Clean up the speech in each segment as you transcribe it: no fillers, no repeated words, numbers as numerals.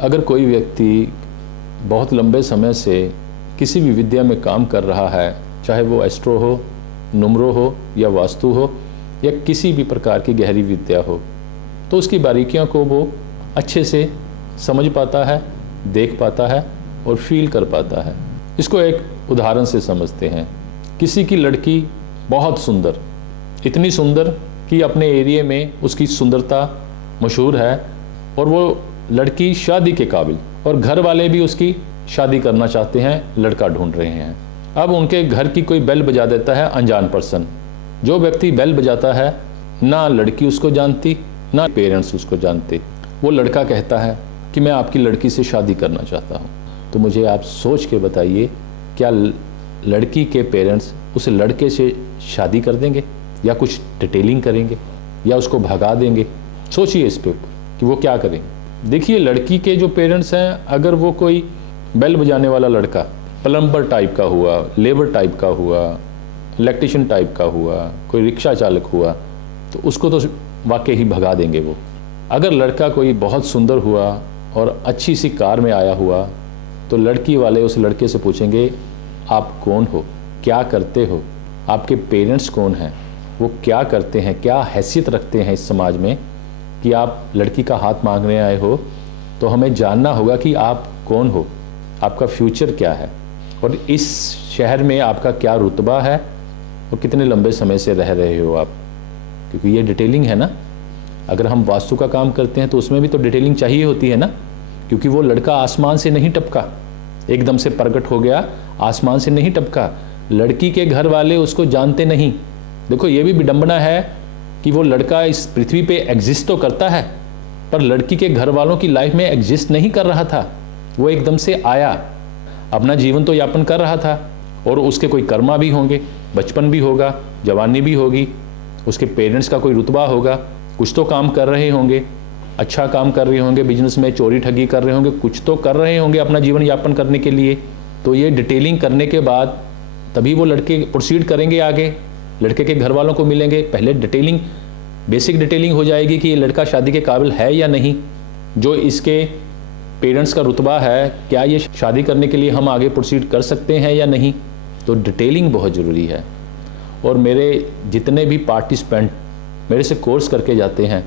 अगर कोई व्यक्ति बहुत लंबे समय से किसी भी विद्या में काम कर रहा है, चाहे वो एस्ट्रो हो, नुमरो हो या वास्तु हो या किसी भी प्रकार की गहरी विद्या हो, तो उसकी बारीकियों को वो अच्छे से समझ पाता है, देख पाता है और फील कर पाता है। इसको एक उदाहरण से समझते हैं। किसी की लड़की बहुत सुंदर, इतनी सुंदर कि अपने एरिया में उसकी सुंदरता मशहूर है और वो लड़की शादी के काबिल, और घर वाले भी उसकी शादी करना चाहते हैं, लड़का ढूंढ रहे हैं। अब उनके घर की कोई बेल बजा देता है अनजान पर्सन। जो व्यक्ति बेल बजाता है, ना लड़की उसको जानती ना पेरेंट्स उसको जानते। वो लड़का कहता है कि मैं आपकी लड़की से शादी करना चाहता हूँ। तो मुझे आप सोच के बताइए, क्या लड़की के पेरेंट्स उस लड़के से शादी कर देंगे या कुछ डिटेलिंग करेंगे या उसको भगा देंगे? सोचिए इस पे कि वो क्या करेंगे। देखिए, लड़की के जो पेरेंट्स हैं, अगर वो कोई बेल बजाने वाला लड़का, प्लम्बर टाइप का हुआ, लेबर टाइप का हुआ, इलेक्ट्रिशियन टाइप का हुआ, कोई रिक्शा चालक हुआ, तो उसको तो वाकई ही भगा देंगे वो। अगर लड़का कोई बहुत सुंदर हुआ और अच्छी सी कार में आया हुआ, तो लड़की वाले उस लड़के से पूछेंगे, आप कौन हो, क्या करते हो, आपके पेरेंट्स कौन हैं, वो क्या करते हैं, क्या हैसियत रखते हैं इस समाज में कि आप लड़की का हाथ मांगने आए हो। तो हमें जानना होगा कि आप कौन हो, आपका फ्यूचर क्या है और इस शहर में आपका क्या रुतबा है और कितने लंबे समय से रह रहे हो आप, क्योंकि ये डिटेलिंग है ना। अगर हम वास्तु का काम करते हैं तो उसमें भी तो डिटेलिंग चाहिए होती है ना, क्योंकि वो लड़का आसमान से नहीं टपका, एकदम से प्रकट हो गया, आसमान से नहीं टपका। लड़की के घर वाले उसको जानते नहीं। देखो, ये भी विडंबना है कि वो लड़का इस पृथ्वी पे एग्जिस्ट तो करता है, पर लड़की के घर वालों की लाइफ में एग्जिस्ट नहीं कर रहा था। वो एकदम से आया, अपना जीवन तो यापन कर रहा था, और उसके कोई कर्मा भी होंगे, बचपन भी होगा, जवानी भी होगी, उसके पेरेंट्स का कोई रुतबा होगा, कुछ तो काम कर रहे होंगे, अच्छा काम कर रहे होंगे, बिजनेस में चोरी ठगी कर रहे होंगे, कुछ तो कर रहे होंगे अपना जीवन यापन करने के लिए। तो ये डिटेलिंग करने के बाद तभी वो लड़के प्रोसीड करेंगे आगे, लड़के के घर वालों को मिलेंगे। पहले डिटेलिंग, बेसिक डिटेलिंग हो जाएगी कि ये लड़का शादी के काबिल है या नहीं, जो इसके पेरेंट्स का रुतबा है, क्या ये शादी करने के लिए हम आगे प्रोसीड कर सकते हैं या नहीं। तो डिटेलिंग बहुत ज़रूरी है। और मेरे जितने भी पार्टिसिपेंट मेरे से कोर्स करके जाते हैं,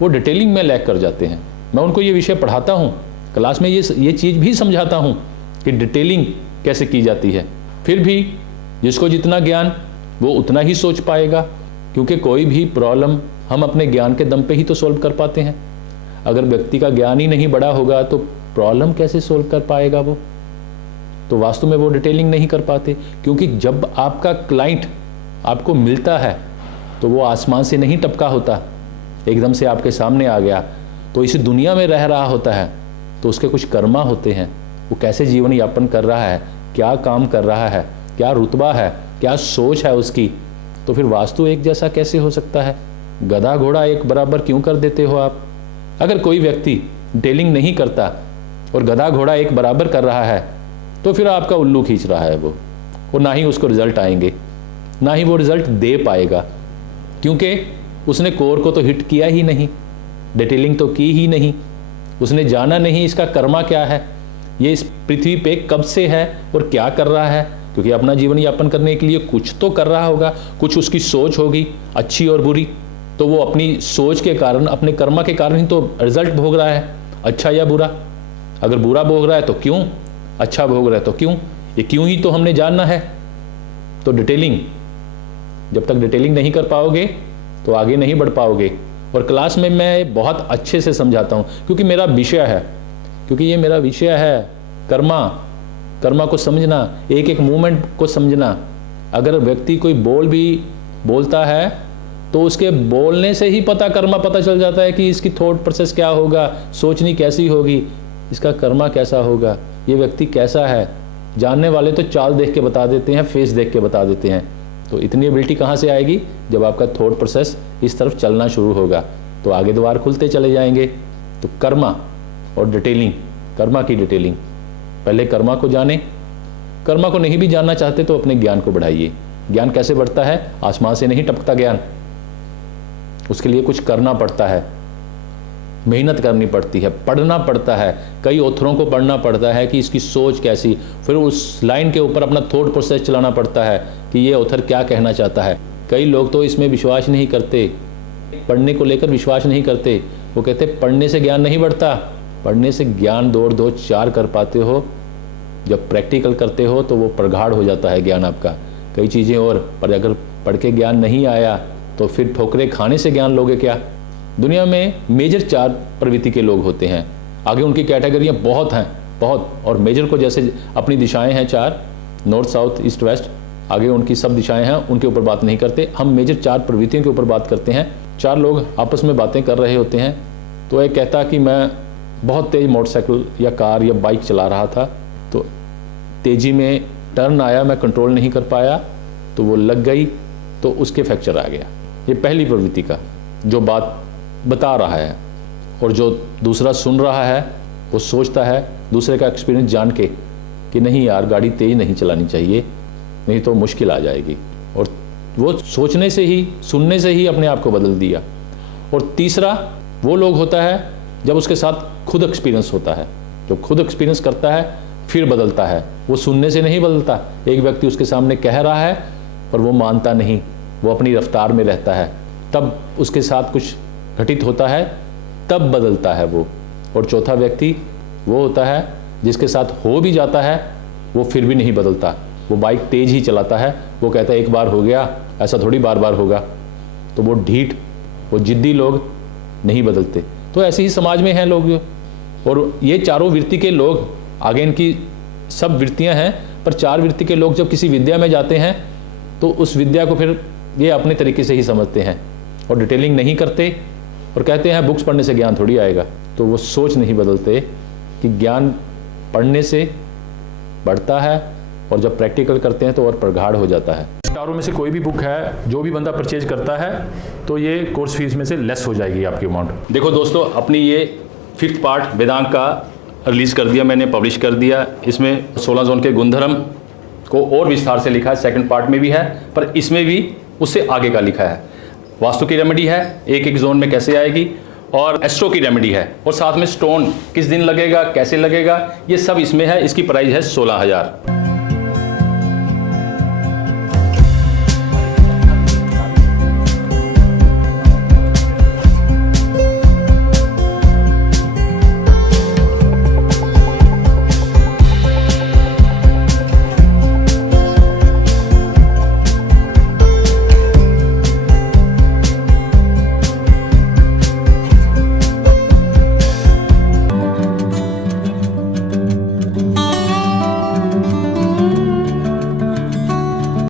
वो डिटेलिंग में लैग कर जाते हैं। मैं उनको ये विषय पढ़ाता हूँ, क्लास में ये चीज़ भी समझाता हूँ कि डिटेलिंग कैसे की जाती है। फिर भी जिसको जितना ज्ञान, वो उतना ही सोच पाएगा, क्योंकि कोई भी प्रॉब्लम हम अपने ज्ञान के दम पे ही तो सोल्व कर पाते हैं। अगर व्यक्ति का ज्ञान ही नहीं बड़ा होगा तो प्रॉब्लम कैसे सोल्व कर पाएगा वो। तो वास्तव में वो डिटेलिंग नहीं कर पाते, क्योंकि जब आपका क्लाइंट आपको मिलता है तो वो आसमान से नहीं टपका होता, एकदम से आपके सामने आ गया। तो इस दुनिया में रह रहा होता है, तो उसके कुछ कर्मा होते हैं, वो कैसे जीवन यापन कर रहा है, क्या काम कर रहा है, क्या रुतबा है, क्या सोच है उसकी। तो फिर वास्तु एक जैसा कैसे हो सकता है? गधा घोड़ा एक बराबर क्यों कर देते हो आप? अगर कोई व्यक्ति डिटेलिंग नहीं करता और गधा घोड़ा एक बराबर कर रहा है, तो फिर आपका उल्लू खींच रहा है वो, और ना ही उसको रिजल्ट आएंगे, ना ही वो रिजल्ट दे पाएगा, क्योंकि उसने कोर को तो हिट किया ही नहीं, डिटेलिंग तो की ही नहीं, उसने जाना नहीं इसका कर्मा क्या है, ये इस पृथ्वी पे कब से है और क्या कर रहा है। क्योंकि अपना जीवन यापन करने के लिए कुछ तो कर रहा होगा, कुछ उसकी सोच होगी अच्छी और बुरी, तो वो अपनी सोच के कारण, अपने कर्मा के कारण ही तो रिजल्ट भोग रहा है, अच्छा या बुरा। अगर बुरा भोग रहा है तो क्यों, अच्छा भोग रहा है तो क्यों, ये क्यों ही तो हमने जानना है। तो डिटेलिंग, जब तक डिटेलिंग नहीं कर पाओगे तो आगे नहीं बढ़ पाओगे। और क्लास में मैं बहुत अच्छे से समझाता हूँ, क्योंकि मेरा विषय है, क्योंकि ये मेरा विषय है कर्मा को समझना, एक एक मूवमेंट को समझना। अगर व्यक्ति कोई बोलता है तो उसके बोलने से ही कर्मा पता चल जाता है कि इसकी थॉट प्रोसेस क्या होगा, सोचनी कैसी होगी, इसका कर्मा कैसा होगा, ये व्यक्ति कैसा है। जानने वाले तो चाल देख के बता देते हैं, फेस देख के बता देते हैं। तो इतनी एबिलिटी कहाँ से आएगी? जब आपका थॉट प्रोसेस इस तरफ चलना शुरू होगा, तो आगे द्वार खुलते चले जाएंगे। तो कर्मा और डिटेलिंग, कर्मा की डिटेलिंग, पहले कर्मा को जाने। कर्मा को नहीं भी जानना चाहते तो अपने ज्ञान को बढ़ाइए। ज्ञान कैसे बढ़ता है? आसमान से नहीं टपकता ज्ञान, उसके लिए कुछ करना पड़ता है। मेहनत करनी पड़ती है, पढ़ना पड़ता है, कई ऑथरों को पढ़ना पड़ता है कि इसकी सोच कैसी, फिर उस लाइन के ऊपर अपना थॉट प्रोसेस चलाना पड़ता है कि ये ऑथर क्या कहना चाहता है। कई लोग तो इसमें विश्वास नहीं करते, पढ़ने को लेकर विश्वास नहीं करते। वो कहते पढ़ने से ज्ञान नहीं बढ़ता। पढ़ने से ज्ञान 2 2 4 कर पाते हो, जब प्रैक्टिकल करते हो तो वो प्रगाढ़ हो जाता है ज्ञान आपका। कई चीज़ें और, पर अगर पढ़ के ज्ञान नहीं आया तो फिर ठोकरे खाने से ज्ञान लोगे क्या। दुनिया में मेजर 4 प्रवृत्ति के लोग होते हैं, आगे उनकी कैटेगरियाँ बहुत हैं, बहुत। और मेजर को जैसे अपनी दिशाएं हैं 4, नॉर्थ साउथ ईस्ट वेस्ट, आगे उनकी सब दिशाएं हैं, उनके ऊपर बात नहीं करते। हम मेजर 4 प्रवृत्तियों के ऊपर बात करते हैं। 4 लोग आपस में बातें कर रहे होते हैं, तो एक कहता कि मैं बहुत तेज़ मोटरसाइकिल या कार या बाइक चला रहा था, तो तेज़ी में टर्न आया, मैं कंट्रोल नहीं कर पाया, तो वो लग गई, तो उसके फ्रैक्चर आ गया। ये पहली प्रवृत्ति का जो बात बता रहा है। और जो दूसरा सुन रहा है वो सोचता है दूसरे का एक्सपीरियंस जान के कि नहीं यार, गाड़ी तेज़ नहीं चलानी चाहिए, नहीं तो मुश्किल आ जाएगी। और वो सोचने से ही, सुनने से ही अपने आप को बदल दिया। और तीसरा वो लोग होता है जब उसके साथ खुद एक्सपीरियंस होता है, जो खुद एक्सपीरियंस करता है फिर बदलता है। वो सुनने से नहीं बदलता। एक व्यक्ति उसके सामने कह रहा है पर वो मानता नहीं, वो अपनी रफ्तार में रहता है, तब उसके साथ कुछ घटित होता है, तब बदलता है वो। और चौथा व्यक्ति वो होता है जिसके साथ हो भी जाता है, वो फिर भी नहीं बदलता, वो बाइक तेज़ ही चलाता है। वो कहता है एक बार हो गया, ऐसा थोड़ी बार बार होगा। तो वो ढीठ, वो जिद्दी लोग नहीं बदलते। तो ऐसे ही समाज में हैं लोग। और ये चारों वृत्ति के लोग, आगे इनकी सब वृत्तियां हैं, पर 4 वृत्ति के लोग जब किसी विद्या में जाते हैं तो उस विद्या को फिर ये अपने तरीके से ही समझते हैं और डिटेलिंग नहीं करते, और कहते हैं बुक्स पढ़ने से ज्ञान थोड़ी आएगा। तो वो सोच नहीं बदलते कि ज्ञान पढ़ने से बढ़ता है, और जब प्रैक्टिकल करते हैं तो और प्रगाढ़ हो जाता है। चारों में से कोई भी बुक है जो भी बंदा परचेज करता है तो ये कोर्स फीस में से लेस हो जाएगी आपकी अमाउंट। देखो दोस्तों, अपनी ये 5th पार्ट वेदांग का रिलीज़ कर दिया मैंने, पब्लिश कर दिया। इसमें 16 जोन के गुणधर्म को और विस्तार से लिखा है, 2nd पार्ट में भी है, पर इसमें भी उससे आगे का लिखा है। वास्तु की रेमेडी है, एक जोन में कैसे आएगी, और एस्ट्रो की रेमेडी है, और साथ में स्टोन किस दिन लगेगा, कैसे लगेगा, ये सब इसमें है। इसकी प्राइस है 16,000।